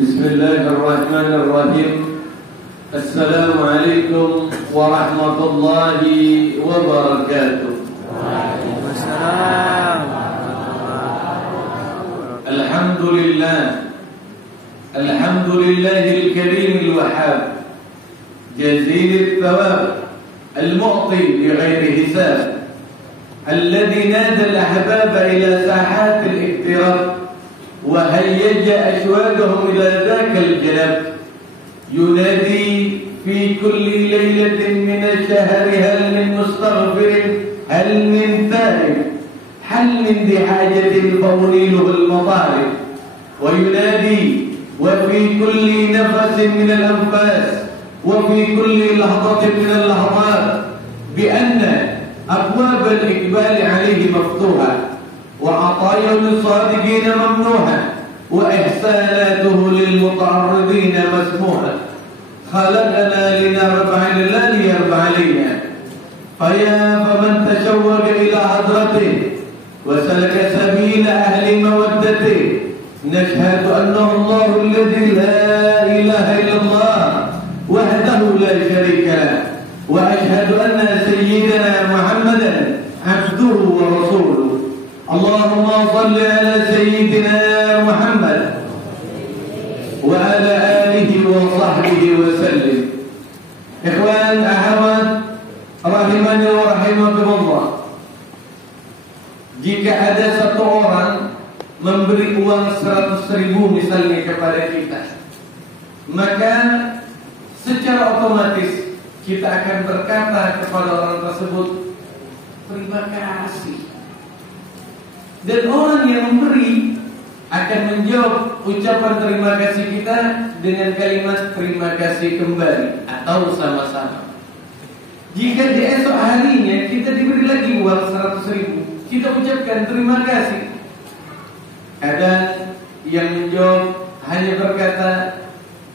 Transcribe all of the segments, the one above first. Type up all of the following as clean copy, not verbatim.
Bismillahirrahmanirrahim. Assalamualaikum warahmatullahi wabarakatuh. Waalaikumsalam. Alhamdulillah. Alhamdulillahil karimil wahhab. Jazilil thawab. Al-mu'ti bighairi hisab. Alladhi nada al-ahbaba ila sahatil iktirab. وهيج أشواقهم إلى ذاك الجنب ينادي في كل ليلة من الشهر هل من مستغفر هل من تائب هل من ذي حاجة فأنيله المطالب وينادي وفي كل نفس من الأنفاس وفي كل لحظة من اللحظات بأن أبواب الإقبال عليه مفتوحة وعطايا للصادقين ممنوحة وإحساناته للمتعرضين مسموحة خلقنا لنرفع لا ليرفع علينا فيا فمن تشوق إلى حضرته وسلك سبيل أهل مودته نشهد أنه الله الذي لا إله إلا الله وحده لا شريك له وأشهد أن سيدنا محمدا عبده ورسوله اللهم صل على سيدنا محمد وعلى آله وصحبه وسلم. Ikhwan, akhwat, rahimani wa rahimakumullah. Jika ada satu orang memberi uang 100.000 misalnya kepada kita, maka secara otomatis kita akan berkata kepada orang tersebut, terima kasih. Dan orang yang memberi akan menjawab ucapan terima kasih kita dengan kalimat terima kasih kembali atau sama-sama. Jika di esok harinya kita diberi lagi uang 100.000, kita ucapkan terima kasih. Kadang yang menjawab hanya berkata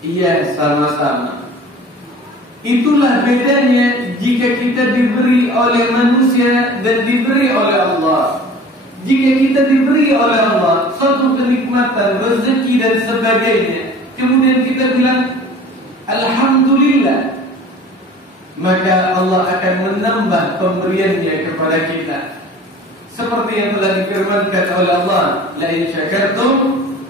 iya sama-sama. Itulah bedanya jika kita diberi oleh manusia dan diberi oleh Allah. Jika kita diberi oleh Allah suatu kenikmatan, rezeki dan sebagainya, kemudian kita bilang Alhamdulillah, maka Allah akan menambah pemberiannya kepada kita. Seperti yang telah difirmankan oleh Allah, la in syakartum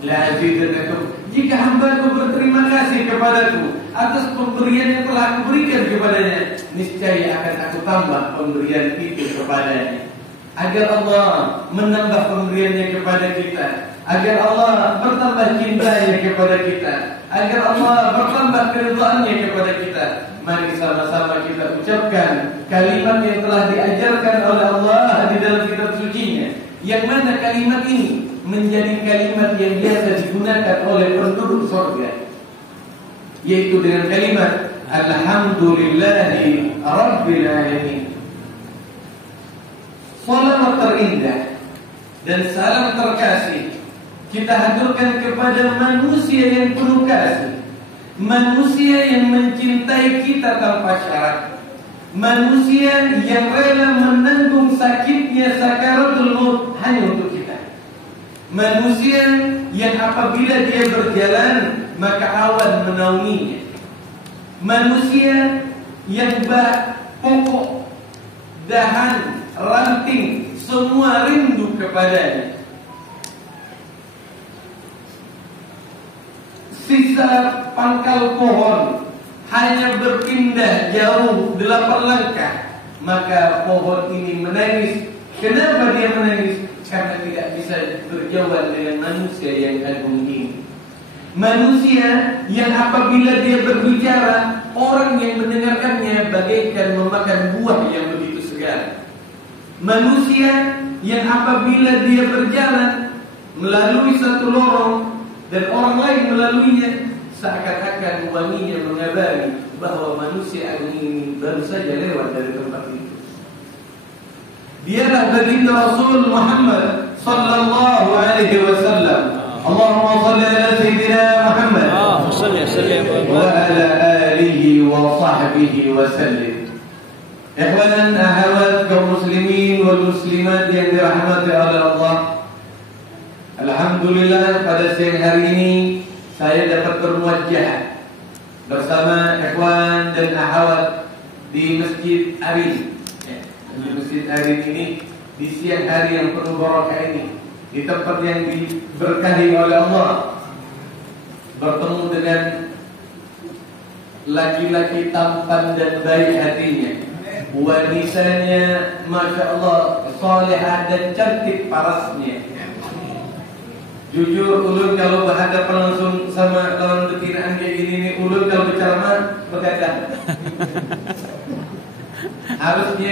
la azidannakum. Jika hamba-Ku berterima kasih kepadaku atas pemberian yang telah Aku berikan kepadanya, niscaya akan Aku tambah pemberian itu kepadanya. Agar Allah menambah pemberiannya kepada kita, agar Allah bertambah cintanya kepada kita, agar Allah bertambah keridhaannya kepada kita, mari sama-sama kita ucapkan kalimat yang telah diajarkan oleh Allah di dalam kitab sucinya. Yang mana kalimat ini menjadi kalimat yang biasa digunakan oleh penduduk surga, yaitu dengan kalimat Alhamdulillahi Rabbil Alamin. Salawat terindah dan salam terkasih kita haturkan kepada manusia yang penuh kasih, manusia yang mencintai kita tanpa syarat, manusia yang rela menanggung sakitnya sakaratul maut hanya untuk kita, manusia yang apabila dia berjalan maka awan menaunginya, manusia yang pokok, dahan, ranting semua rindu kepadanya. Sisa pangkal pohon hanya berpindah jauh 8 langkah, maka pohon ini menangis. Kenapa dia menangis? Karena tidak bisa berjauhan dengan manusia yang agung ini. Manusia yang apabila dia berbicara, orang yang mendengarkannya bagaikan memakan buah yang begitu segar. Manusia yang apabila dia berjalan melalui satu lorong dan orang lain melaluinya, seakan-akan wanginya mengabari bahwa manusia ini baru saja lewat dari tempat itu. Dialah baginda Rasul Muhammad sallallahu alaihi wasallam. Allahumma shalli ala sayyidina Muhammad wa ala alihi wa sahbihi wa sallim. Ikhwan, akhwat, kaum muslimin wal muslimat yang dirahmati oleh Allah. Alhamdulillah pada siang hari ini saya dapat bermuajah bersama ikhwan dan akhwat di Masjid Arin. Di Masjid Arin ini di siang hari yang penuh barakah ini, di tempat yang diberkahi oleh Allah, bertemu dengan laki-laki tampan dan baik hatinya, wanitanya masya Allah salihah dan cantik parasnya. Jujur ulun kalau berhadapan langsung sama lawan betinaan kayak gini nih, ulun kalau berceramah begadang. Harusnya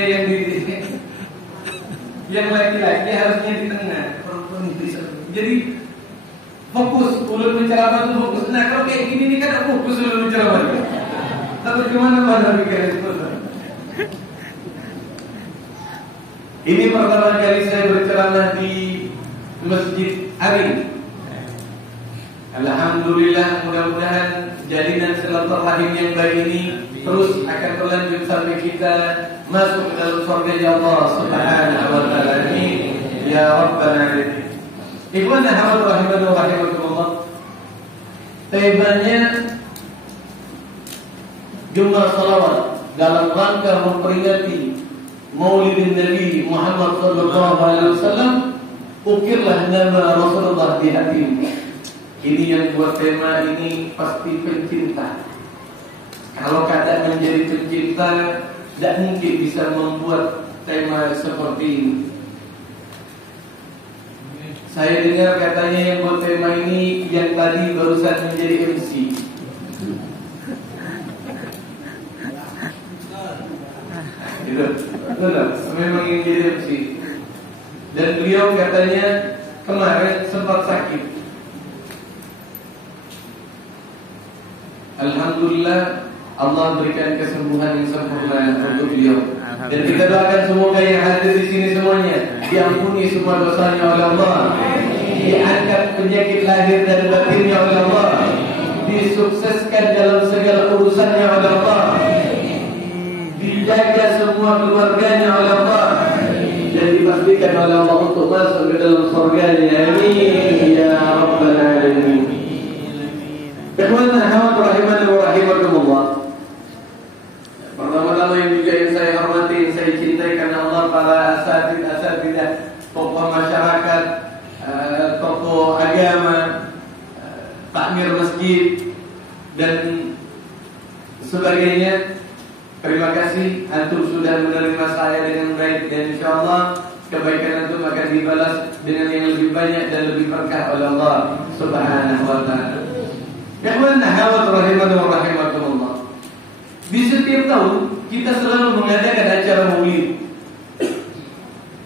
yang laki-laki harusnya di tengah, perempuan di sana. Jadi fokus ulun berceramah tuh fokus. Nah kalau kayak gini nih kan fokus ulun berceramah. Tapi kemana-mana mikirnya itu. Ini pertama kali saya berceramah di Masjid Arin. Alhamdulillah, mudah-mudahan jalinan silaturahim yang baik ini terus akan berlanjut sampai kita masuk ke dalam surga Allah Subhanahu wa taala. Amin ya rabbal alamin. Ikhwan rahimani wa rahimakumullah. Temanya jumlah salawat dalam rangka memperingati Maulidin Nabi Muhammad sallallahu alaihi wasallam. Ukirlah nama Rasulullah di hatimu. Ini yang buat tema ini pasti pencinta. Kalau kata menjadi pencinta, tidak mungkin bisa membuat tema seperti ini. Saya dengar katanya yang buat tema ini yang tadi barusan menjadi MC. Gitu, betul. Memang yang jadi MC. Dan beliau katanya kemarin sempat sakit. Alhamdulillah Allah berikan kesembuhan yang sempurna untuk beliau. Dan kita doakan semoga yang hadir di sini semuanya diampuni semua dosanya oleh Allah, diangkat penyakit lahir dan batinnya oleh Allah, disukseskan dalam segala urusannya oleh Allah, dijaga semua keluarganya oleh Allah, dan dipastikan oleh Allah untuk masuk ke dalam surganya. Amin ya rabbal alamin. Ikhwan akhwat rahimani wa rahimakumullah. Pertama-tama yang juga yang saya hormati, saya cintai karena Allah, para asatidah, tokoh masyarakat, tokoh agama, takmir masjid dan sebagainya. Terima kasih antum sudah menerima saya dengan baik, dan insyaallah kebaikan antum akan dibalas dengan yang lebih banyak dan lebih berkah oleh Allah Subhanahu wa taala. Ikhwan akhwat rahimani wa rahimakumullah. Di setiap tahun kita selalu mengadakan acara Maulid.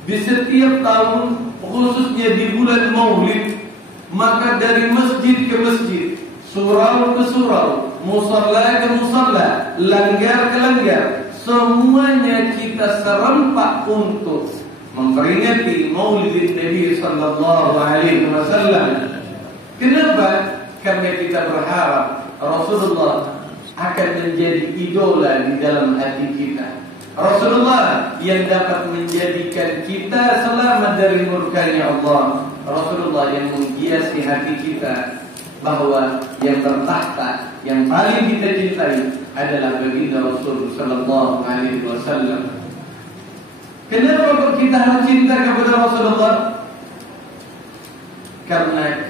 Di setiap tahun, khususnya di bulan Maulid, maka dari masjid ke masjid, surau ke surau, musalla ke musalla, langgar ke langgar, semuanya kita serempak untuk memperingati Maulid Nabi sallallahu alaihi wasallam. Kenapa? Karena kita berharap Rasulullah akan menjadi idola di dalam hati kita. Rasulullah yang dapat menjadikan kita selamat dari murkanya Allah. Rasulullah yang menghiasi hati kita bahwa yang bertakhta, yang paling kita cintai adalah baginda Rasul sallallahu alaihi wasallam. Kenapa kita harus cinta kepada Rasulullah? Karena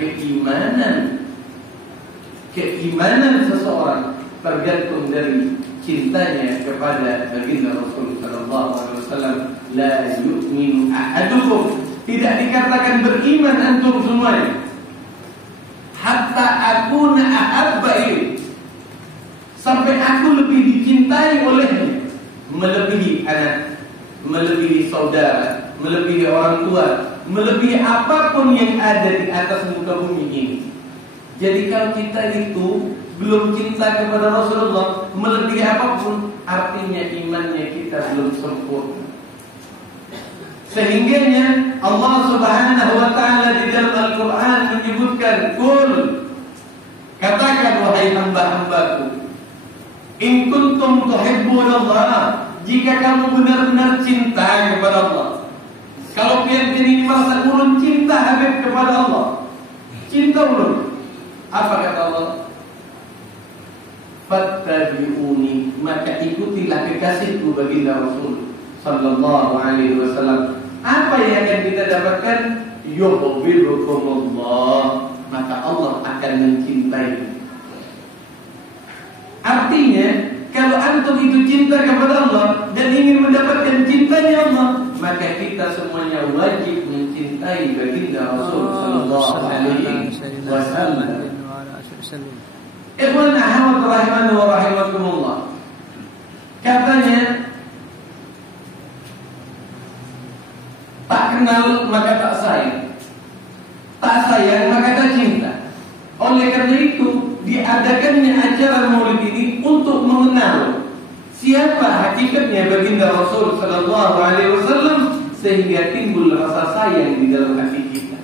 keimanan seseorang tergantung dari cintanya kepada baginda Rasul sallallahu alaihi wasallam. La yu'minu ahadukum, tidak dikatakan beriman antum semuanya hatta akuna ahabba ilaihi, sampai aku lebih dicintai olehnya, melebihi anak, melebihi saudara, melebihi orang tua, melebihi apapun yang ada di atas muka bumi ini. Jadi kalau kita itu belum cinta kepada Rasulullah melebihi apapun, artinya imannya kita belum sempurna. Sehingganya Allah Subhanahu wa taala di dalam Al-Qur'an menyebutkan, "Qul," katakan wahai hamba-hambaku, "in kuntum tuhibbunallah," jika kamu benar-benar cinta kepada Allah. Kalau kalian ini merasa ulun cinta Habib kepada Allah, cinta ulun, Apa kata Allah? Fattabi'uni, maka ikutilah kekasihku baginda Rasul sallallahu alaihi wasallam. Apa yang akan kita dapatkan? Yuhibbukumullah, maka Allah akan mencintai. Artinya, kalau antum itu cinta kepada Allah dan ingin mendapatkan cintanya Allah, maka kita semuanya wajib mencintai baginda Rasul sallallahu alaihi wasallam. Ikhwan ahmad rahimani wa rahimakumullah. Katanya, tak kenal maka tak sayang, tak sayang maka tak cinta. Oleh karena itu diadakannya acara maulid ini untuk mengenal siapa hakikatnya baginda Rasul sallallahu alaihi wasallam, sehingga timbul rasa sayang di dalam hati kita.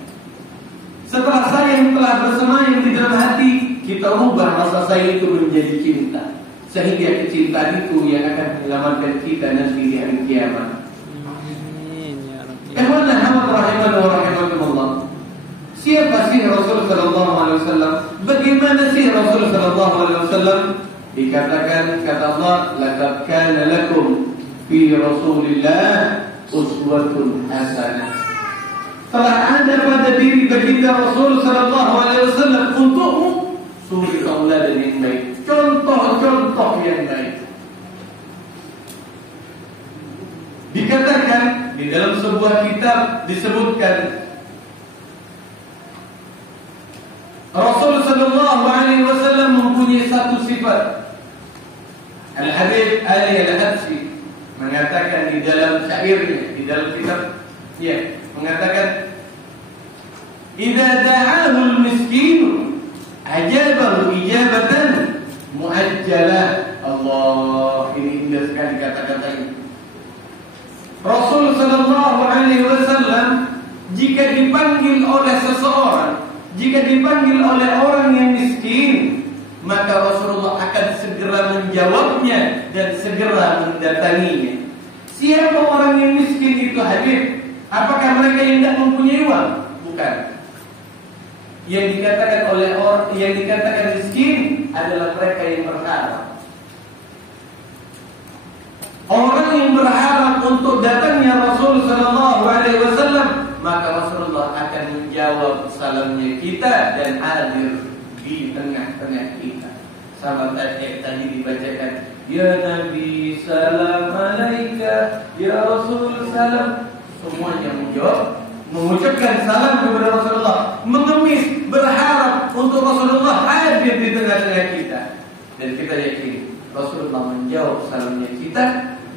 Setelah sayang telah bersemayam di dalam hati, kita ubah rasa sayang itu menjadi cinta, sehingga kecintaan itu yang akan menyelamatkan kita nanti di hari kiamat. Ikhwan Muhammad rahimahullah wa rahimakumullah. Siapa sih Rasul sallallahu alaihi wasallam? Bagaimana sih Rasul sallallahu alaihi wasallam? Dikatakan kata Allah, laqad kana lakum fi Rasulillah uswatun hasanah. Telah ada pada diri baginda Rasul sallallahu alaihi wasallam untukmu suri tauladan yang baik, contoh-contoh yang baik. Dikatakan di dalam sebuah kitab disebutkan Rasul sallallahu alaihi wasallam mempunyai satu sifat. Al-Habib Ali Al-Habsyi mengatakan di dalam syairnya, di dalam kitab mengatakan, "Idza da'ahu al-miskin ajabahu ijabatan muajjalah." Allah, ini indah sekali kata-kata ini. Rasul sallallahu alaihi wasallam jika dipanggil oleh seseorang, jika dipanggil oleh orang yang miskin, maka Rasulullah akan segera menjawabnya dan segera mendatanginya. Siapa orang yang miskin itu, Habib? Apakah mereka yang tidak mempunyai uang? Bukan. Yang dikatakan oleh orang yang dikatakan miskin adalah mereka yang berharap. Orang yang berharap untuk datangnya Rasul sallallahu alaihi wasallam, maka Rasulullah akan menjawab salamnya kita dan hadir di tengah-tengah kita. Sama tadi dibacakan, ya Nabi salam alaika, ya Rasul salam. Semuanya menjawab, mengucapkan salam kepada Rasulullah, mengemis, berharap untuk Rasulullah hadir di tengah-tengah kita. Dan kita yakin Rasulullah menjawab salamnya kita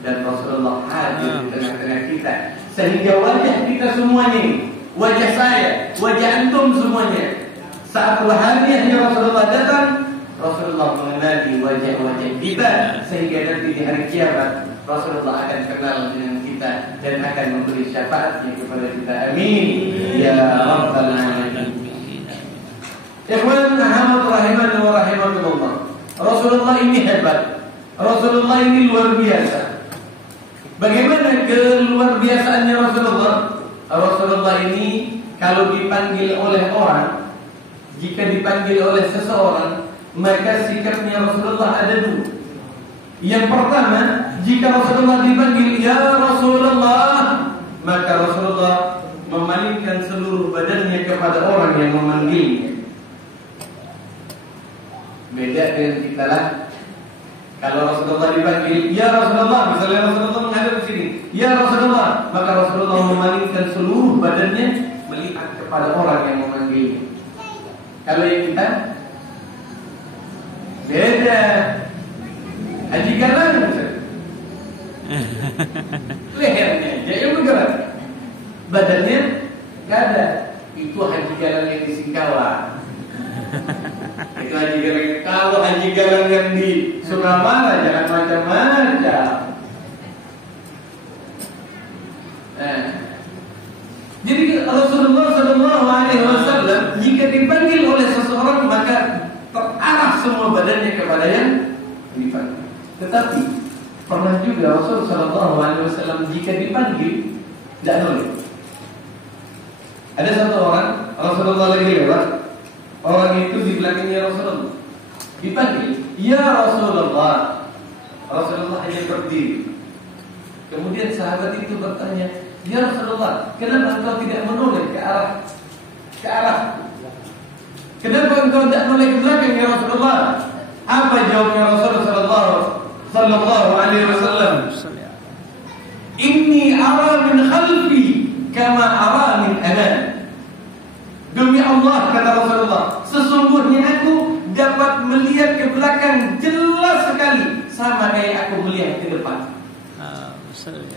dan Rasulullah hadir di tengah-tengah kita, sehingga wajah kita semuanya, wajah saya, wajah antum semuanya, saat bahagianya Rasulullah datang, Rasulullah mengenali wajah-wajah kita, sehingga nanti di hari kiamat Rasulullah akan kenal dengan kita dan akan memberi syafaatnya kepada kita. Amin ya rabbal alamin. Ikhwan Muhammad rahimani wa rahimakumullah. Rasulullah ini hebat. Rasulullah ini luar biasa. Bagaimana keluar biasaannya Rasulullah? Rasulullah ini kalau dipanggil oleh orang, jika dipanggil oleh seseorang, maka sikapnya Rasulullah ada dua. Yang pertama, jika Rasulullah dipanggil ya Rasulullah, maka Rasulullah memalingkan seluruh badannya kepada orang yang memanggilnya. Beda dengan kita lah. Kalau Rasulullah dipanggil ya Rasulullah, misalnya Rasulullah menghadap ke sini, ya Rasulullah, maka Rasulullah memalingkan seluruh badannya melihat kepada orang yang memanggilnya. Kalau yang kita beda. Haji galang, lehernya aja yang bergerak, badannya nggak ada. Itu haji galang yang di Singkawa. Itu haji galang. Kalau haji galang yang di Sukamana jangan macam-macam. Jadi Rasulullah SAW jika dipanggil oleh seseorang maka terarah semua badannya kepada yang dipanggil. Tetapi pernah juga Rasulullah SAW jika dipanggil tidak noleh. Ada satu orang Rasulullah lagi lewat, orang itu di belakangnya Rasulullah. Dipanggil, ya Rasulullah. Rasulullah hanya berdiri. Kemudian sahabat itu bertanya, ya Rasulullah, kenapa engkau tidak menoleh ke arah? Kenapa engkau tidak menoleh ke belakang ya Rasulullah? Apa jawabnya Rasulullah sallallahu alaihi wasallam? Inni ara min khalfi kama ara min anan. Demi Allah, kata Rasulullah, sesungguhnya aku dapat melihat ke belakang jelas sekali, sama kayak aku melihat ke depan.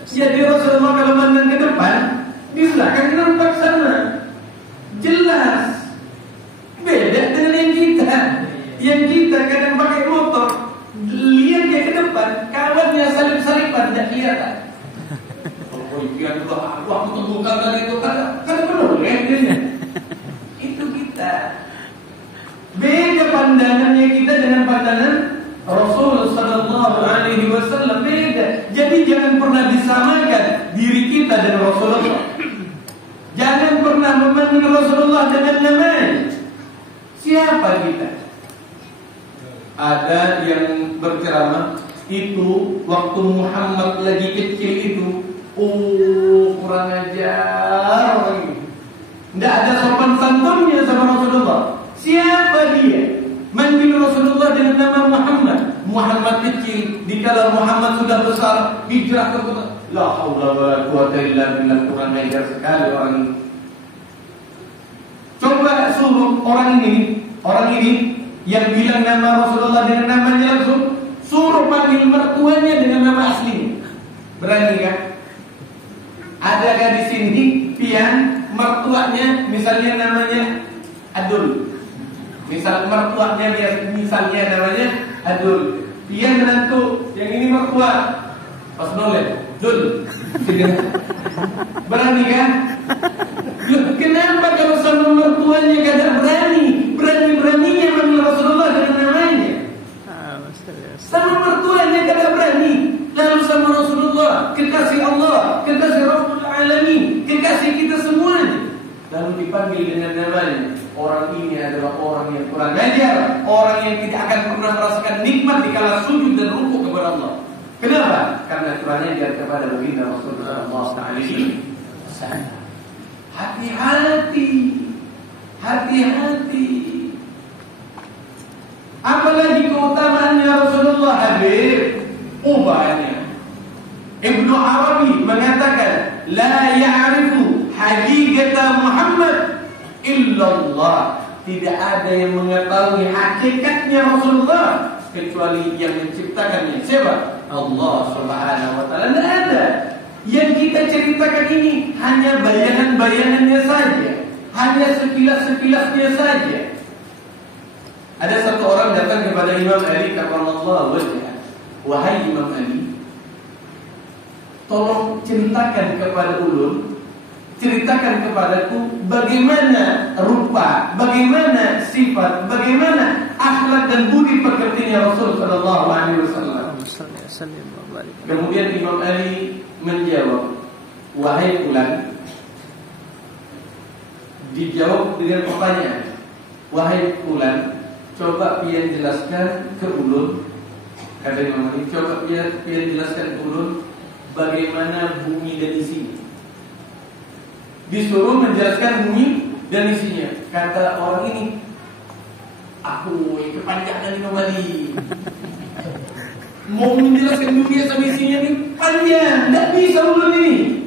Jadi Rasulullah kalau mandang ke depan, di belakang nampak sama, jelas. Beda dengan yang kita. Yang kita kadang pakai motor, lihat dia ke depan, kawannya salip-salipan tidak kelihatan. Oh iya, aku temukan tadi itu kan benar dia. Itu kita. Beda pandangannya kita dengan pandangan Rasul sallallahu alaihi wasallam, beda. Jadi jangan pernah disamakan diri kita dengan Rasulullah. Jangan pernah memandang Rasulullah dengan namanya. Siapa kita? Ada yang berceramah itu waktu Muhammad lagi kecil itu, kurang ajar orang ini. Tidak ada sopan santunnya sama Rasulullah. Siapa dia? Manggil Rasulullah dengan nama Muhammad. Muhammad kecil, dikala Muhammad sudah besar, hijrah ke kota. La haula wala quwata illa billah, kurang ajar sekali orang ini. Coba suruh orang ini yang bilang nama Rasulullah dengan namanya langsung, suruh panggil mertuanya dengan nama asli. Berani kan? Adakah di sini pian mertuanya misalnya namanya Adul? Misal mertuanya misalnya namanya Adul. Pian menantu, yang ini mertua. Pas noleh, Dul. Berani kan? Kenapa kalau sama mertuanya kadang beraninya manggil Rasulullah dengan namanya? Sama mertuanya kadang berani, lalu sama Rasulullah, kekasih Allah, kekasih Rabbul Alamin, kekasih kita semuanya, lalu dipanggil dengan namanya. Orang ini adalah orang yang kurang ajar, orang yang tidak akan pernah merasakan nikmat dikala sujud dan rukuk kepada Allah. Kenapa? Karena kurang ajar kepada baginda Rasulullah sallallahu alaihi wasallam. Hati-hati. Apalagi keutamaannya Rasulullah, Habib, ubahnya. Ibnu Arabi mengatakan, la ya'rifu haqiqata Muhammad illallah. Tidak ada yang mengetahui hakikatnya Rasulullah kecuali yang menciptakannya. Siapa? Allah Subhanahu wa ta'ala. Tidak ada. Yang kita ceritakan ini hanya bayangan-bayangannya saja, hanya sekilas-sekilasnya saja. Ada satu orang datang kepada Imam Ali karramallahu wajhah. Wahai Imam Ali, tolong ceritakan kepada ulun, ceritakan kepadaku bagaimana rupa, bagaimana sifat, bagaimana akhlak dan budi pekertinya Rasul sallallahu alaihi wasallam. Kemudian Imam Ali menjawab, wahai fulan. Dijawab dengan pertanyaan, wahai fulan, coba pian jelaskan ke ulun. Kata Imam Ali, coba pian jelaskan ke ulun bagaimana bumi dan isinya. Disuruh menjelaskan bumi dan isinya. Kata orang ini, aku kepanjangan Imam Ali. Mau menjelaskan dunia sama isinya ini panjang, tidak bisa ulun ini.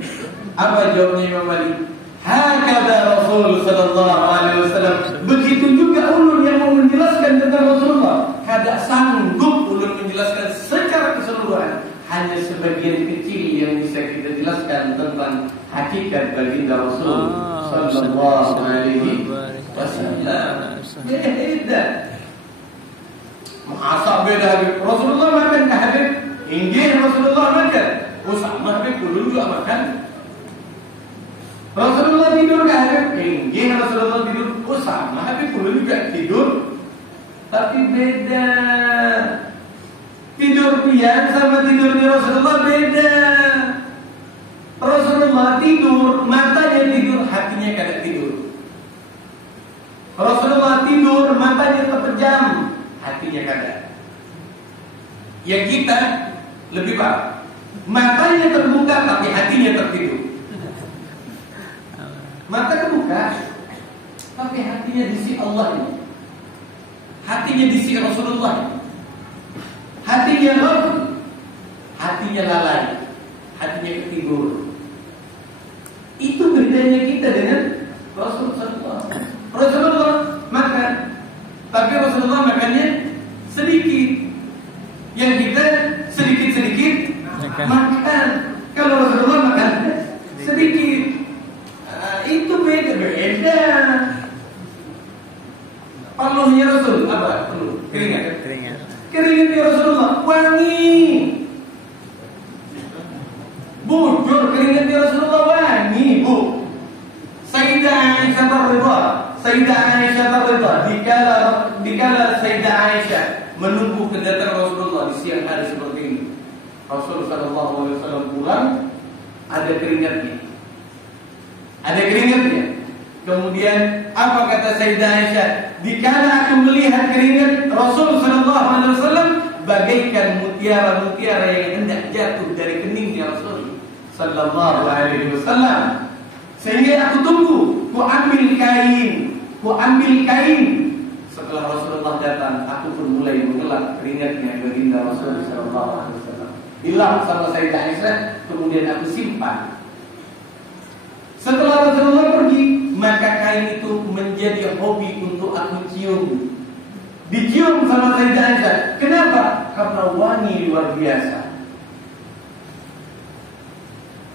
Apa jawabnya Imam Ali? Hakada Rasul sallallahu alaihi wasallam. Begitu juga ulun yang mau menjelaskan tentang Rasulullah, kada sanggup ulun menjelaskan secara keseluruhan. Hanya sebagian kecil yang bisa kita jelaskan tentang hakikat baginda Rasul sallallahu alaihi wasallam. Beda. Masa beda Habib? Rasulullah makan ke Habib? Inggih Rasulullah makan. Sama Habib ulun juga makan. Rasulullah tidur ke Habib? Inggih Rasulullah tidur. Sama Habib ulun juga tidur. Tapi beda. Tidur pian sama tidurnya Rasulullah beda. Rasulullah tidur, matanya tidur, hatinya kada tidur. Rasulullah tidur, matanya terpejam, hatinya kada. Yang kita lebih parah, matanya terbuka tapi hatinya tertidur. Mata terbuka tapi hatinya diisi Allah ini. Hatinya diisi Rasulullah ini. Hatinya ghafil, hatinya lalai, hatinya ketidur. Itu bedanya kita dengan Rasulullah. Rasulullah makan, tapi Rasulullah makannya sedikit. Yang kita sedikit-sedikit makan. Kalau Rasulullah makan sedikit. Itu beda. Paluhnya Rasul apa? Paluh keringat. Keringatnya Rasulullah wangi. Bujur keringatnya Rasulullah wangi, Bu. Sayyidah Aisyah radhiyallahu dikala Sayyidah Aisyah menunggu kedatangan Rasulullah di siang hari seperti ini. Rasul sallallahu alaihi wasallam pulang, ada keringatnya. Kemudian apa kata Sayyidah Aisyah? Dikala aku melihat keringat Rasul sallallahu alaihi wasallam bagaikan mutiara-mutiara yang hendak jatuh dari keningnya Rasul sallallahu alaihi wasallam. Sehingga aku tunggu, ku ambil kain. Setelah Rasulullah datang, aku pun mulai mengelak keringatnya baginda Rasul sallallahu alaihi wasallam. Hilang sama Sayyidah Aisyah, kemudian aku simpan. Setelah Rasulullah pergi, maka kain itu menjadi hobi untuk aku cium. Dicium sama Sayyidah Aisyah. Kenapa? Karena wangi luar biasa.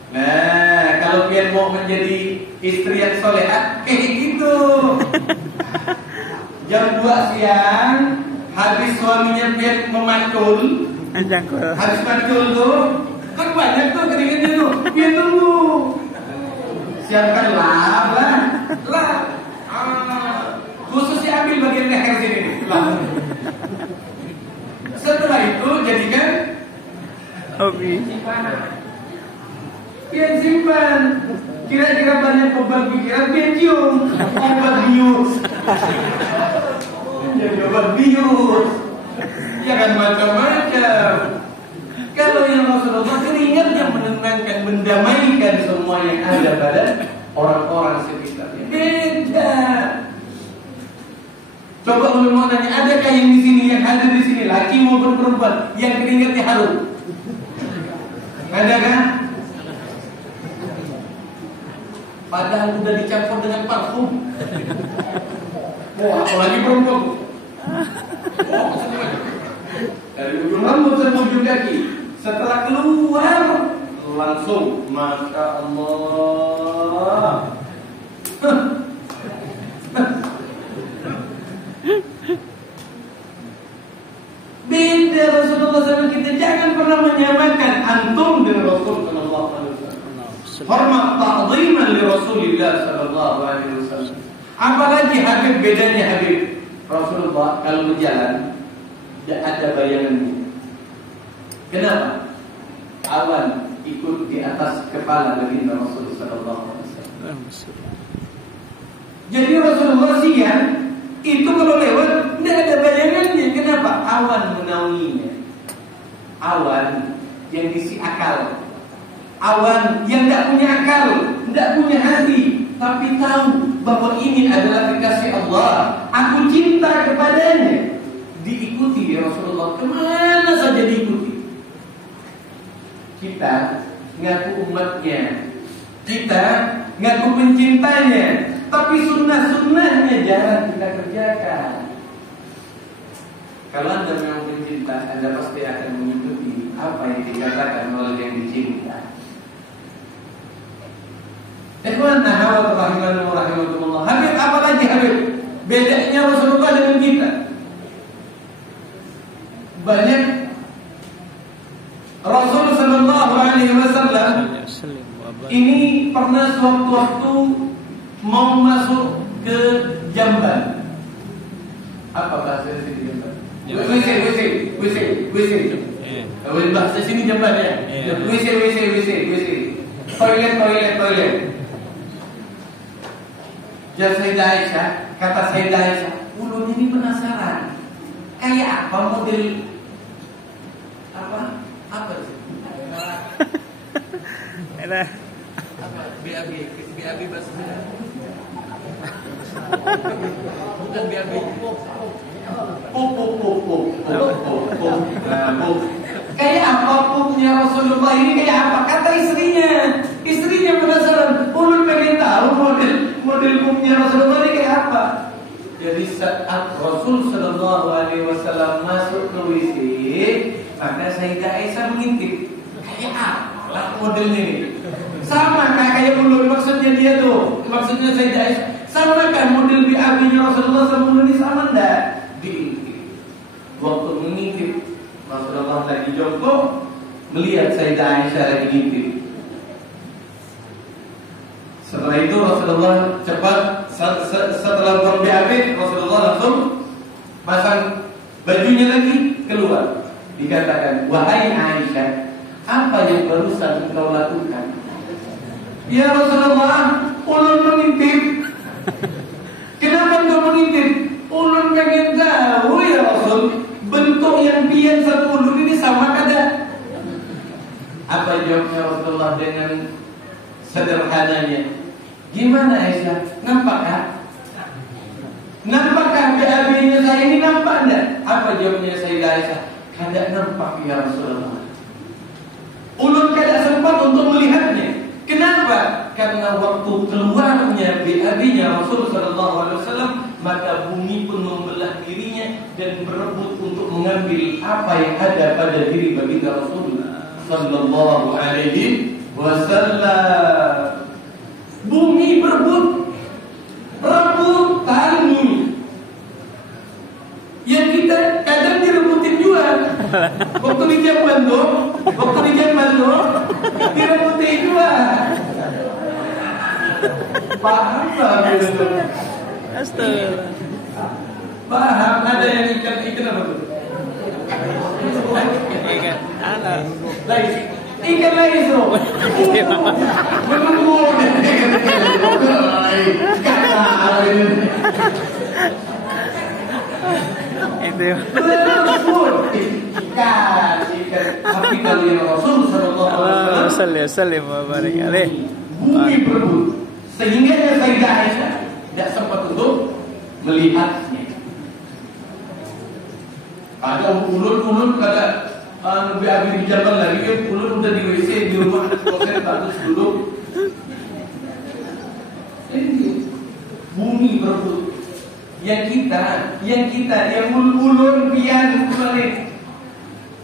Nah, kalau kalian mau menjadi istri yang solehah, kayak gitu. Jam 2 siang, habis suaminya biar memakul. Habis makul tuh, kan banyak tuh keringetnya tuh. Biar tunggu. Siapkan lah. Khusus diambil bagian leher sini. Setelah itu jadikan hobi. Biar simpan. Kira-kira banyak obat pikiran, biar cium. Obat bius. Jadi obat bius. Jangan macam-macam. Kalau yang Rasulullah keringat yang menenangkan, mendamaikan semua yang ada pada orang-orang sekitarnya. Beda. Coba kalau mau nanya, adakah yang di sini, yang ada di sini, laki maupun perempuan, yang keringatnya harum? Ada kan? Padahal sudah dicampur dengan parfum. Apalagi perempuan. Dari ujung rambut sampai ujung kaki. Setelah keluar langsung, Masya Allah. Beda Rasulullah SAW. Kita jangan pernah menyamakan antum dengan Rasul sallallahu alaihi wasallam. Hormat ta'ziman li Rasulillah sallallahu alaihi wasallam. Apalagi Habib, bedanya Habib. Rasulullah kalau berjalan tidak ada bayangannya. Kenapa? Awan ikut di atas kepala baginda Rasulullah sallallahu alaihi wasallam. Jadi Rasulullah siang itu kalau lewat tidak ada bayangannya. Kenapa? Awan menaunginya. Awan yang diisi akal. Awan yang tidak punya akal, tidak punya hati, tapi tahu bahwa ini adalah kekasih Allah. Aku cinta kepadanya. Diikuti ya Rasulullah, kemana saja diikuti. Kita ngaku umatnya, kita ngaku pencintanya, tapi sunnah-sunnahnya jarang kita kerjakan. Kalau Anda memang pencinta, Anda pasti akan mengikuti apa yang dikatakan oleh yang dicinta. Ikhwan nahawat rahimahullah. Habib apa lagi Habib? Bedanya Rasulullah dengan kita. Banyak Rasul sallallahu alaihi wasallam ini pernah sewaktu-waktu mau masuk ke jamban. Apa bahasa sini jamban? WC. Bahasa sini jamban ya. WC. Toilet. Jadi Sayyidah Aisyah, kata Sayyidah Aisyah, ulun ini penasaran. Kayak apa model apa sih? Enak. Apa? BAB bahasa Sunda. Bukan BAB. Kayak apa pupnya Rasulullah ini, kayak apa? Kata istrinya penasaran. Ulun pengen tahu model pupnya Rasulullah ini kayak apa. Jadi saat Rasul Sallallahu Alaihi Wasallam masuk ke WC, maka Sayyidah Aisyah mengintip, kayak apa modelnya ini? Sama kayak ulun, maksudnya dia tuh, maksudnya Sayyidah Aisyah. Sama kan model BAB-nya Rasulullah sama ulun ini sama enggak? Diintip. Waktu mengintip, Rasulullah lagi jongkok, melihat Sayyidah Aisyah lagi ngintip. Setelah itu Rasulullah cepat, setelah buang BAB, Rasulullah langsung pasang bajunya lagi, keluar. Dikatakan, wahai Aisyah, apa yang barusan engkau lakukan? Ya Rasulullah, ulun mengintip. Kenapa engkau mengintip? Ulun pengen tahu ya Rasul, bentuk yang pian satu ulun ini sama kada? Apa jawabnya Rasulullah dengan sederhananya? Gimana Aisyah? Nampakkah? Nampakkah BAB-nya saya ini, nampak enggak? Apa jawabnya Sayyidah Aisyah? Kada nampak ya Rasulullah. Ulun kada sempat untuk melihatnya. Kenapa? Karena waktu keluarnya BAB-nya Rasul Sallallahu Alaihi Wasallam, maka bumi pun membelah dirinya dan berebut untuk mengambil apa yang ada pada diri baginda Rasul Sallallahu Alaihi Wasallam. Bumi berebut, rebutan bumi. Yang kita kadang direbutin juga. Waktu di zaman tuh, direbutin juga. Paham lah gitu. Astaga. Paham, ada yang ikan apa tuh? Ikan anak. Lais. Ikan lais bro. Menunggu. Itu. Ikan. Tapi kalau yang Rasul Sallallahu Alaihi Wasallam barik alaih. Bumi berebut, sehingga Sayyidah Aisyah tidak sempat untuk melihatnya. Ada ulun kada BAB di jalan lagi, kan ulun udah di WC di rumah, proses status dulu. Ini bumi berebut. Yang kita ulun pian kemarin.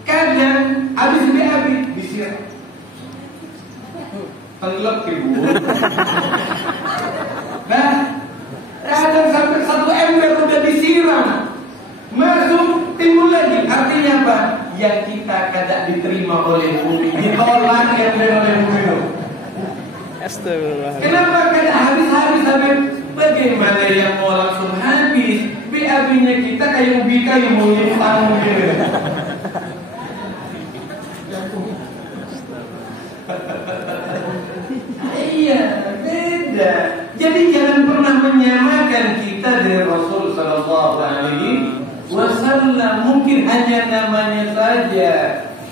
Kadang habis BAB disiram. Tenggelam ke bawah. Nah, kadang sampai 1 ember udah disiram, masuk timbul lagi. Artinya apa? Yang kita kada diterima oleh bumi, ditolak yang oleh bumi. Astagfirullah. Kenapa kada habis? Bagaimana yang mau langsung habis? BAB-nya kita kayak ubi kayu mau nyimpan gitu. Iya, beda. Jadi jangan pernah menyamakan kita dengan Rasul Sallallahu Alaihi Wasallam. Mungkin hanya namanya saja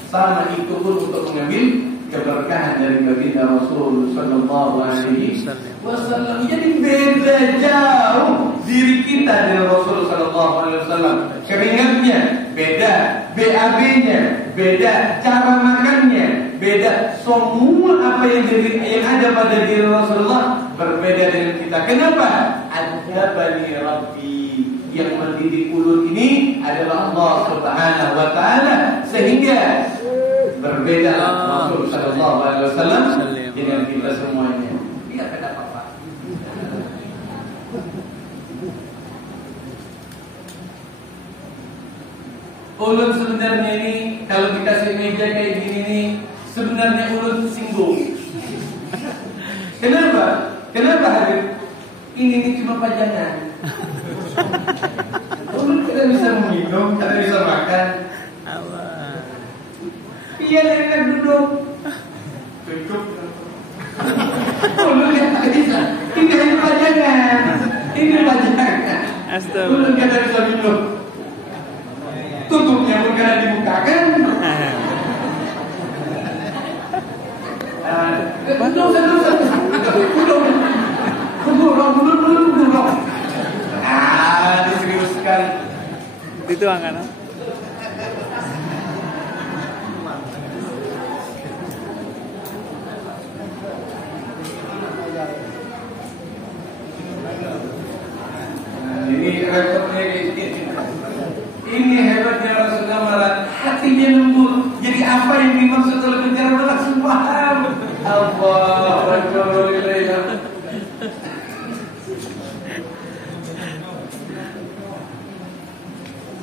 sama, itu pun untuk mengambil keberkahan dari baginda Rasul Sallallahu Alaihi Wasallam. Jadi beda jauh diri kita dengan Rasul Sallallahu Alaihi Wasallam. Keringatnya beda, BAB-nya beda, cara makannya beda. Semua apa yang ada pada diri Rasulullah berbeda dengan kita. Kenapa? Adabani Rabbi. Yang mendidik ulun ini adalah Allah Subhanahu wa Ta'ala, sehingga berbeda Rasul Sallallahu Alaihi Wasallam dengan kita semuanya. Tidak ada apa-apa. Ulun sebenarnya ini kalau dikasih meja kayak gini nih, sebenarnya ulun singgung. Kenapa? Habib? Ini cuma pajangan. Ulun tidak bisa minum, tidak bisa makan. Biar enak duduk. Cukup. Ulun tidak bisa. Ini pajangan. Ulun tidak bisa minum. dituang kan? Ini repotnya ini hebatnya Rasulullah, hatinya lembut. Jadi apa yang dimaksud oleh bicara langsung paham. Allahu Akbar.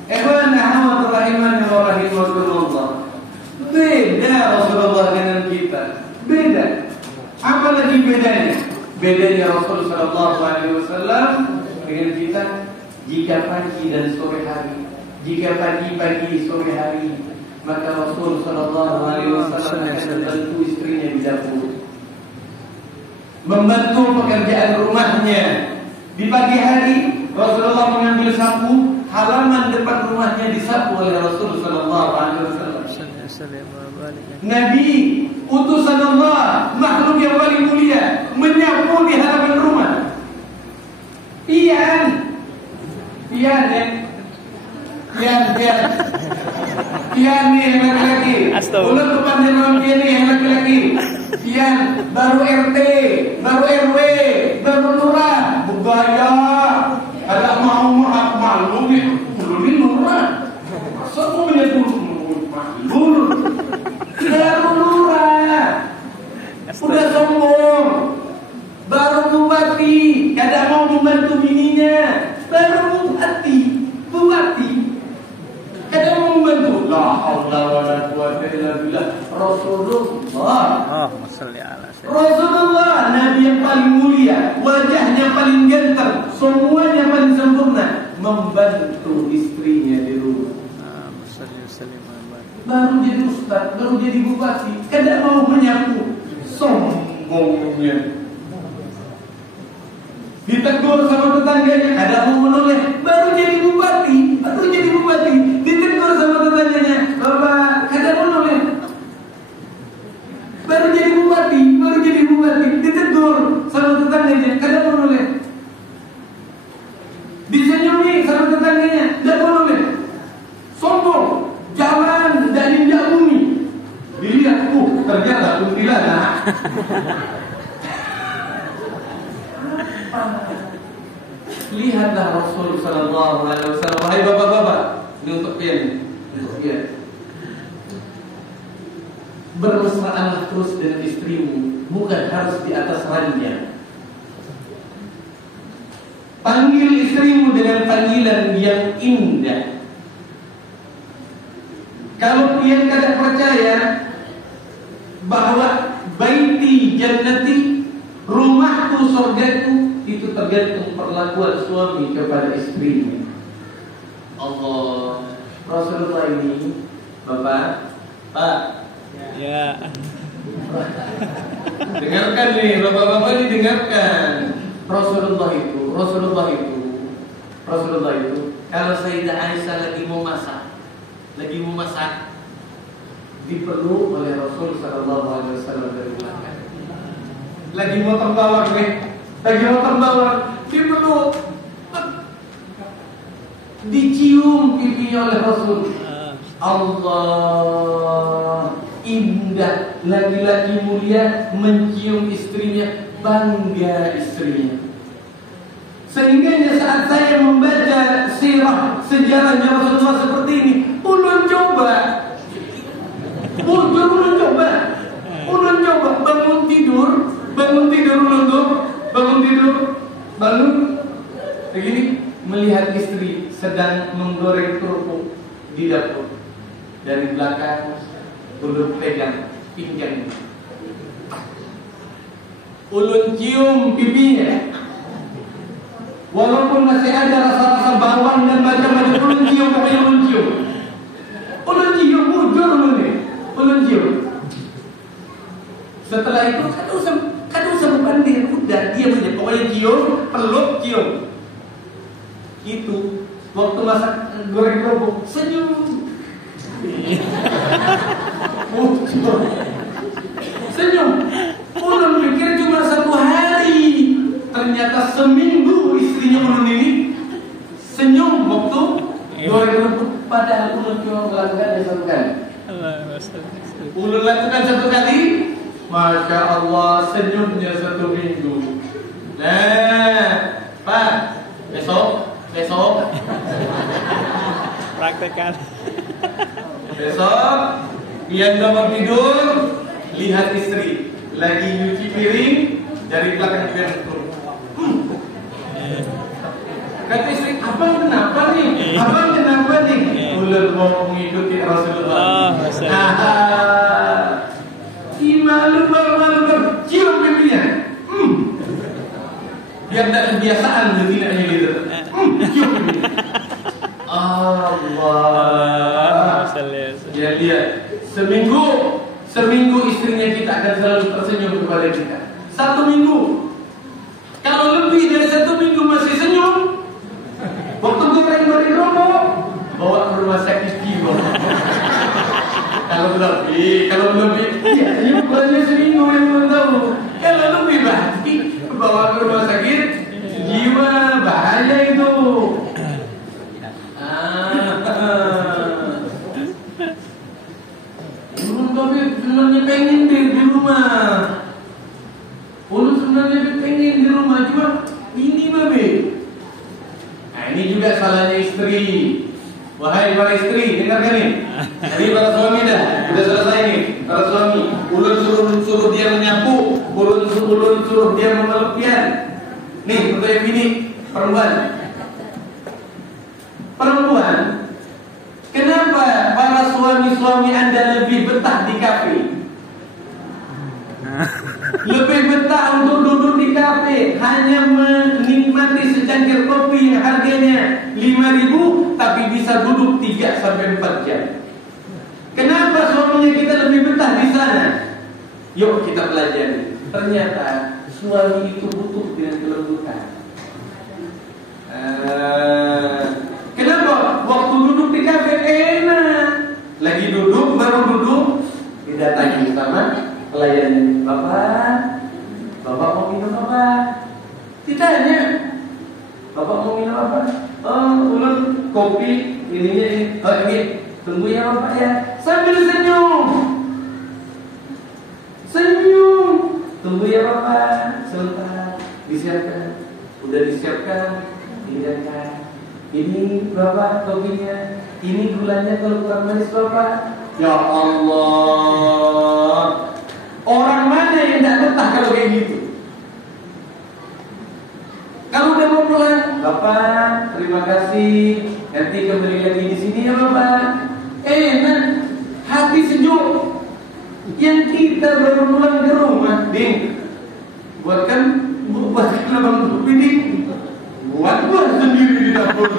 Ikhwan rahimahullah rahimani wa rahimakumullah. Beda Rasulullah dengan kita. Beda. Apa lagi bedanya? Bedanya Rasulullah sallallahu alaihi wasallam dengan kita jika pagi dan sore hari. Jika pagi sore hari, maka Rasul sallallahu alaihi wasallam akan membantu istrinya di dapur, membantu pekerjaan rumahnya. Di pagi hari Rasulullah mengambil sapu, halaman depan rumahnya disapu oleh Rasul sallallahu alaihi wasallam. Nabi utusan Allah, makhluk yang paling mulia, menyapu di halaman rumah. Pian nih yang laki-laki. Ulang kepada manusia nih yang laki-laki. Pian baru RT, baru RW, baru lurah. Budaya ada mau malu nih, belum lurah. Masa mau menyebut malu? Baru lurah. Udah sombong. Baru bupati, kadang mau membantu bininya. Baru bupati. Kadang mau membantu. La haula wala quwwata illa billah. Rasulullah. Rasulullah, Nabi yang paling mulia, wajahnya paling ganteng, semuanya paling sempurna, membantu istrinya di rumah. Baru jadi ustaz, baru jadi bupati, kadang mau menyapu, sombongnya. Ditegur sama tetangganya, kadang mau menoleh, baru jadi bupati, ditegur sama tetangganya, bapak, kadang menoleh, baru jadi bupati, ditegur sama tetangganya, kadang menoleh, disenyumi sama tetangganya, tidak menoleh, sombong, jalan dari indah bumi, dilihat, ternyata kuntilanak. Lihatlah Rasul sallallahu alaihi wasallam. Wahai bapak-bapak, ini untuk pian. Bermesraan terus dengan istrimu, bukan harus di atas ranjang. Panggil istrimu dengan panggilan yang indah. Kalau pian tidak percaya bahwa baiti jannati, rumahku surgaku, itu tergantung perlakuan suami kepada istrinya. Allah, Rasulullah ini, Bapak, Pak, ya. Dengarkan nih, bapak-bapak ini dengarkan. Rasulullah itu, kalau Sayyidah Aisyah lagi mau masak, dipeluk oleh Rasul sallallahu alaihi wasallam dari belakang. Lagi mau terbawar, dipeluk, dicium pipinya oleh Rasul. Allah, indah, laki-laki mulia mencium istrinya, bangga istrinya. Sehingga saat saya membaca sirah sejarahnya Rasulullah seperti ini, ulun coba bangun tidur, begini, melihat istri sedang menggoreng kerupuk di dapur. Dari belakang ulun pegang pinggang, ulun cium pipinya, walaupun masih ada rasa-rasa bawang dan macam-macam, ulun cium, bujur ulun cium. Setelah itu kadu usah membanding, udah diam aja, pokoknya peluk cium. Itu waktu masak goreng kerupuk, senyum. Senyum. Ulun pikir cuma 1 hari, ternyata seminggu istrinya ulun ini senyum waktu 2000 padahal ulun cuma melakukannya satu kali. Ulun lakukan satu kali, Masya Allah senyumnya satu minggu. Nah, Pak, besok praktekkan. Besok dia mau tidur, lihat istri lagi nyuci piring dari belakang pintu. Kata istri, abang kenapa nih? Abang kenapa nih? Ulun mau mengikuti Rasulullah. Malu cium pipinya. Biar tidak kebiasaan betinanya gitu. Cium pipinya. Allah. Ya lihat, seminggu istrinya kita akan selalu tersenyum kepada kita. 1 minggu. Kalau lebih dari 1 minggu masih senyum, waktu goreng dari rokok, bawa ke rumah sakit jiwa. Kalau lebih, ya bulannya seminggu yang belum tahu. Kalau lebih berarti bawa ke rumah sakit jiwa, bahaya itu. Ulun sebenarnya pengen di rumah. Ulun sebenarnya pengen di rumah, cuma ini babe. Nah ini juga salahnya istri. Wahai para istri, dengarkan nih. Ini para suami dah, sudah selesai nih. Para suami, ulun suruh dia menyapu, ulun suruh dia memeluk pian. Nih untuk yang ini perempuan, kenapa para suami Anda lebih betah di kafe? Lebih betah untuk duduk di kafe, hanya menikmati secangkir kopi yang harganya 5.000 tapi bisa duduk 3-4 jam. Kenapa suaminya kita lebih betah di sana? Yuk kita pelajari. Ternyata suami itu butuh dengan kelembutan. Kenapa? Waktu duduk di kafe enak. Lagi duduk, baru duduk, didatangi sama pelayan. Bapak mau minum apa? Ditanya, Bapak mau minum apa? Ulun kopi, ininya ini. Ini, tunggu ya Bapak ya. Sambil senyum. Tunggu ya Bapak, sebentar. Disiapkan. Udah disiapkan, hidangkan. Ini Bapak kopinya. Ini gulanya kalau kurang manis Bapak. Ya Allah. Orang mana yang tidak betah kalau kayak gitu? Kalau udah mau pulang, Bapak, terima kasih. Nanti kembali lagi di sini ya Bapak. Enak, hati sejuk. Yang kita baru pulang ke rumah, Ding, buatkan abang kopi, Ding. Buat sendiri di dapur.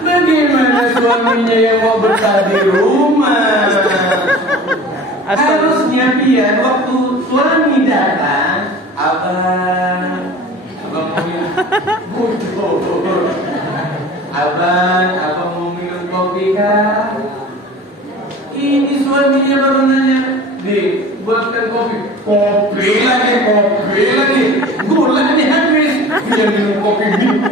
Bagaimana suaminya yang mau betah di rumah? Harusnya biar waktu suami datang, abang mau minum abang mau minum kopi kah? Ini suaminya baru nanya, Dik, buatkan kopi lagi, gulanya habis, dia minum kopi minum.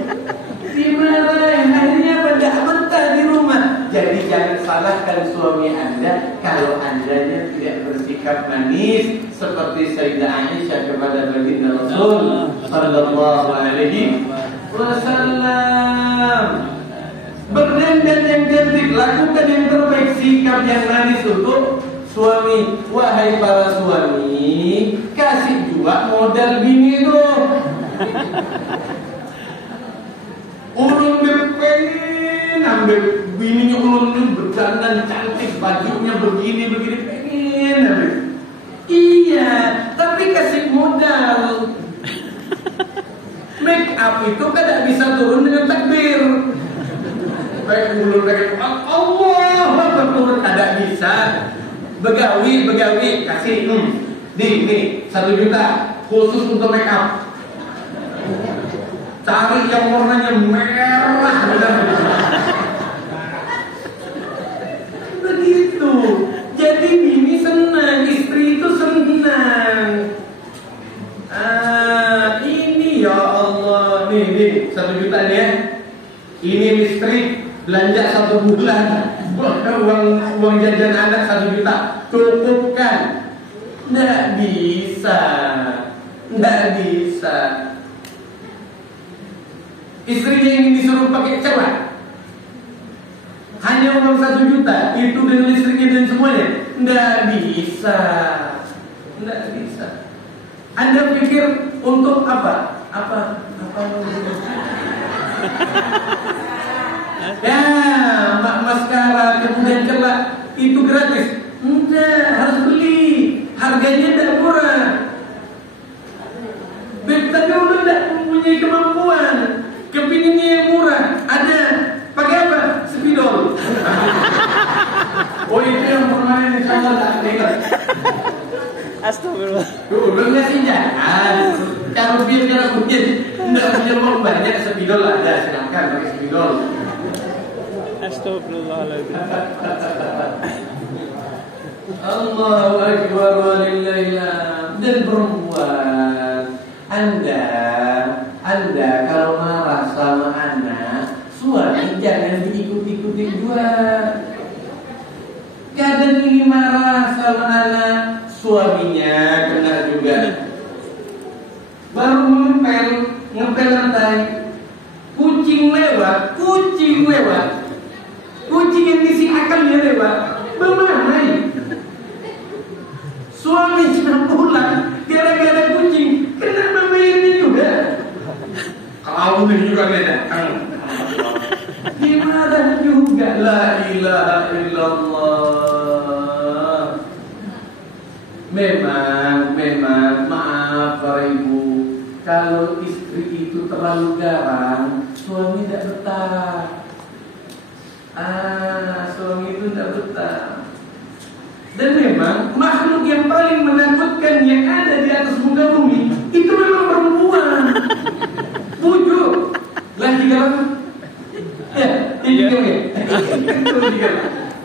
Dimarahin, akhirnya pada betah di rumah. Jadi jangan salahkan suami Anda kalau Andanya tidak bersikap manis seperti Sayyidah Aisyah kepada baginda Rasul sallallahu alaihi wasallam. Berdandan yang cantik, lakukan yang terbaik, sikap yang manis untuk suami. Wahai para suami, kasih juga modal bini itu. Ulun pengen ambil bininya, ulun berdandan cantik, bajunya begini pengen ambil. Iya, tapi kasih modal. Make up itu kan tidak bisa turun dengan takbir. Baik ulun lagi Allah turun tidak bisa. Begawi kasih nih 1 juta khusus untuk make up. Cari yang warnanya merah, begitu. Jadi bini senang, istri itu senang. Ini ya Allah, nih 1 juta nih ya. Ini listrik belanja 1 bulan, uang jajan anak 1 juta, cukupkan. Nggak bisa. Istrinya ini disuruh pakai celak, hanya uang 1 juta, itu dan listriknya dan semuanya. Nggak bisa. Anda pikir untuk apa? Ya, maskara, kemudian celak, itu gratis? Enggak, harus beli. Harganya tidak murah. Tapi udah tidak mempunyai kemampuan, kepinginnya yang murah. Ada, pakai apa? Spidol. Oh, itu yang permanen, insya Allah tak dengar. Astagfirullah. Dulunya sih jangan. Kalau biar punya tidak punya uang banyak, spidol ada, silakan pakai spidol. Astagfirullahaladzim. Allahu Akbar walillahil hamd. Dan perempuan, Anda kalau marah sama anak, suami jangan diikut-ikuti juga. Kadang ini marah sama anak, suaminya kena juga. Baru ngepel lantai, kucing lewat, kucing yang isi akalnya lewat, bermain. Suaminya pulang gara-gara kucing, kena mamainnya juga. Kau juga datang. Gimana juga? La ilaha illallah. Memang maaf para ibu, kalau istri itu terlalu garang, suami tidak betah. Suami itu tidak betah. Dan memang makhluk yang paling menakutkan yang ada di atas muka bumi itu memang perempuan. Bujuk. Lagi garang. Ya,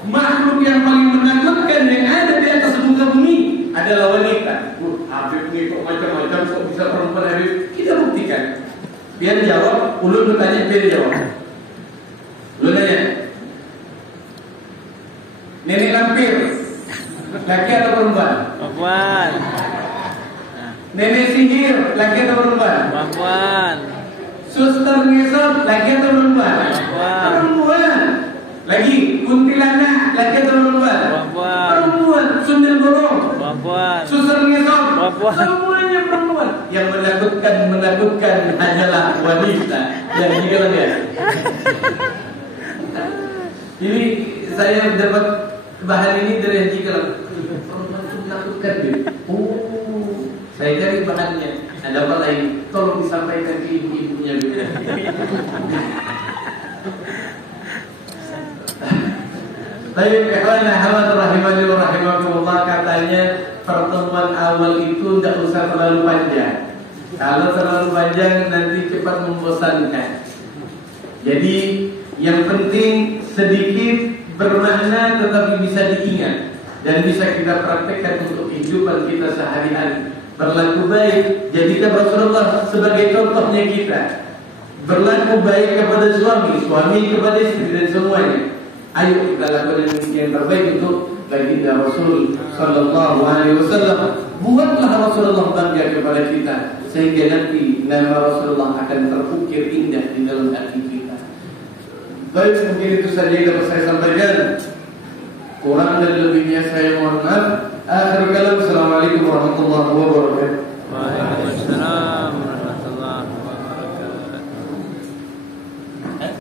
makhluk yang paling menakutkan yang ada di atas muka bumi adalah wanita. Habib ini kok macam-macam, kok bisa perempuan Habib? Kita buktikan. Biar jawab, ulun bertanya, biar jawab. Ulun tanya, nenek lampir, laki atau perempuan? Perempuan. Nenek sihir, laki atau perempuan? Perempuan. Suster ngesot, laki atau perempuan? Perempuan. Lagi, kuntilanak, laki atau perempuan? Perempuan. Sundel bolong? Perempuan. Suster ngesot? Perempuan. Semuanya perempuan. Yang menakutkan hanyalah wanita. Yang dikira dia. Jadi saya dapat bahan ini dari Haji Kalam. Perempuan itu menakutkan dia. Saya cari bahannya. Ada apa lain? Tolong disampaikan ke ibu-ibunya. Baik, ikhwana hawat rahimani wa rahimakumullah, katanya pertemuan awal itu tidak usah terlalu panjang. Kalau terlalu panjang nanti cepat membosankan. Jadi yang penting sedikit bermakna tetapi bisa diingat dan bisa kita praktekkan untuk kehidupan kita sehari-hari. Berlaku baik, jadikan Rasulullah sebagai contohnya kita. Berlaku baik kepada suami kepada istri dan semuanya. Ayo kita lakukan yang terbaik untuk baginda Rasul Sallallahu Alaihi Wasallam. Buatlah Rasulullah bangga kepada kita sehingga nanti nama Rasulullah akan terukir indah di dalam hati kita. Baik, mungkin itu saja yang dapat saya sampaikan. Kurang dan lebihnya saya mohon maaf. Akhir kalam, assalamualaikum warahmatullahi wabarakatuh.